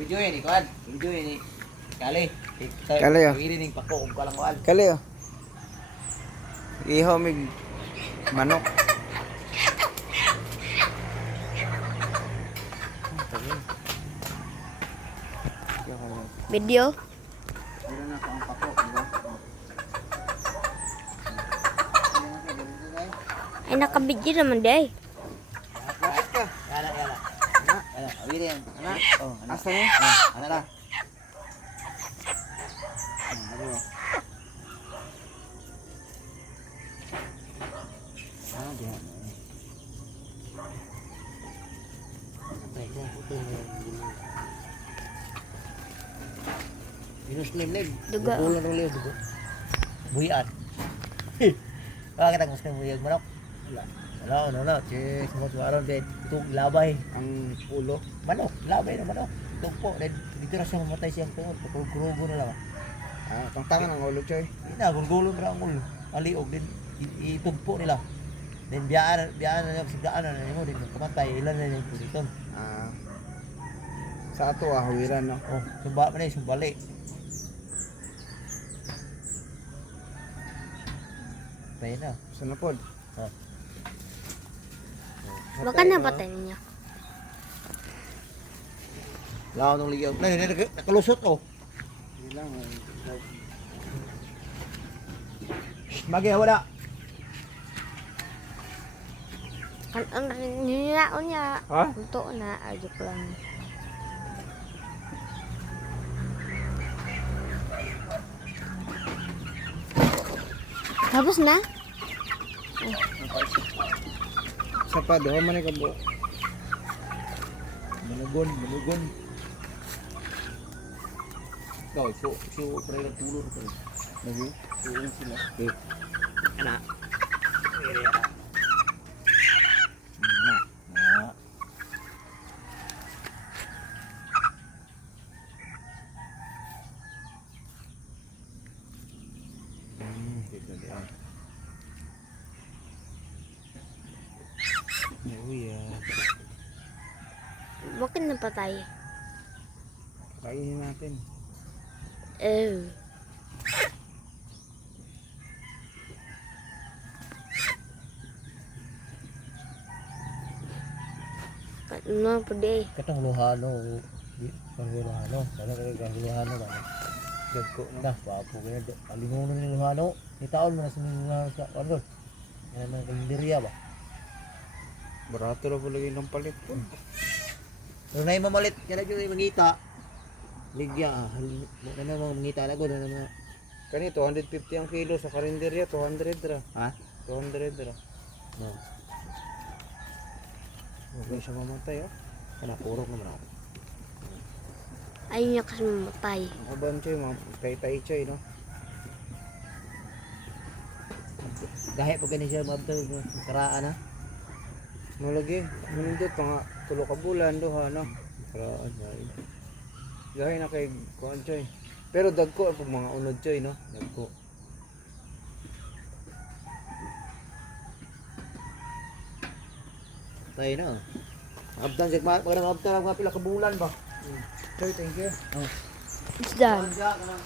Video yan ni kuan. Video yan ni Kali. Kali, oh. Pwede ning pako ug kalang kuan. Kali oh. Ihaw mig manok. Video. Meron na ang pako, di ba? Ay, nakabidyo naman day. Lahat ka. Yala. Yala, pwede yan. Ana. Oh, ana. Asa ni? Ana ra. Ano? Ah, diyan. Minus lim. Duga. Bulan ulit dugo. Buyan. Bakit ang gusto mo yung manok? Wala. Cheers mo tuwaron din. Itong labay. Ang ulo. Manok. Labay na manok. Tugpo. Dito na siya mamatay siyang tungod. Kurugo na lang. Ah, tangtangan ang ulo, Choy. Gurgulo na ang ulo. Aliog din. Itugpo nila. Then biyaan na niya. Sigdaan na niya mo. Din kamatay. Ilan na niya dito. Ah. Sa ato hawiran no. Oh, sumba pa na yung sumbali. Pwede na. Sa napod. Oh. Baka napatay niya. Lawan ng ligaw. Nakalusot oh. Ilang Magi wala. Ang nilao niya. Ha? Ito na. Joke lang. Tapos na? sa pa do man ka bo. Manugon. Kau so perayaan tulur ko. Lagi. Tulur sila. Ana. Oh yeah. Bakit napatay? Kainin natin. Oh. Ano pa day? Katong luhano. Luhano. Ano kay luhano ba? Dagko na papo kaya alimuno ni luhano. Itaon mo na sa luhano sa ano? Ano kalendarya ba? Barato ra lagi ng palit po. Pero na mamalit kada jud mangita. Ligya ano mo mangita na gud na Kani 250 ang kilo sa karinderya 200 ra. ha? 200 ra. No. Huwag siya mamatay oh. Kana purok naman ako. Ayaw niya kasi mamatay. Ako ba Choy, tay Choy no. Gahe pag gani siya mabto karaan ha. No lagi, munindot pa nga tulo ka bulan duha no. Karaan dai. Gahay na kay kuan Choy. Pero dagko pag mga unod Choy no. Dagko. Tayo na. Abdan sig magandang abdan ang pila ka bulan ba? Choy, thank you. It's done.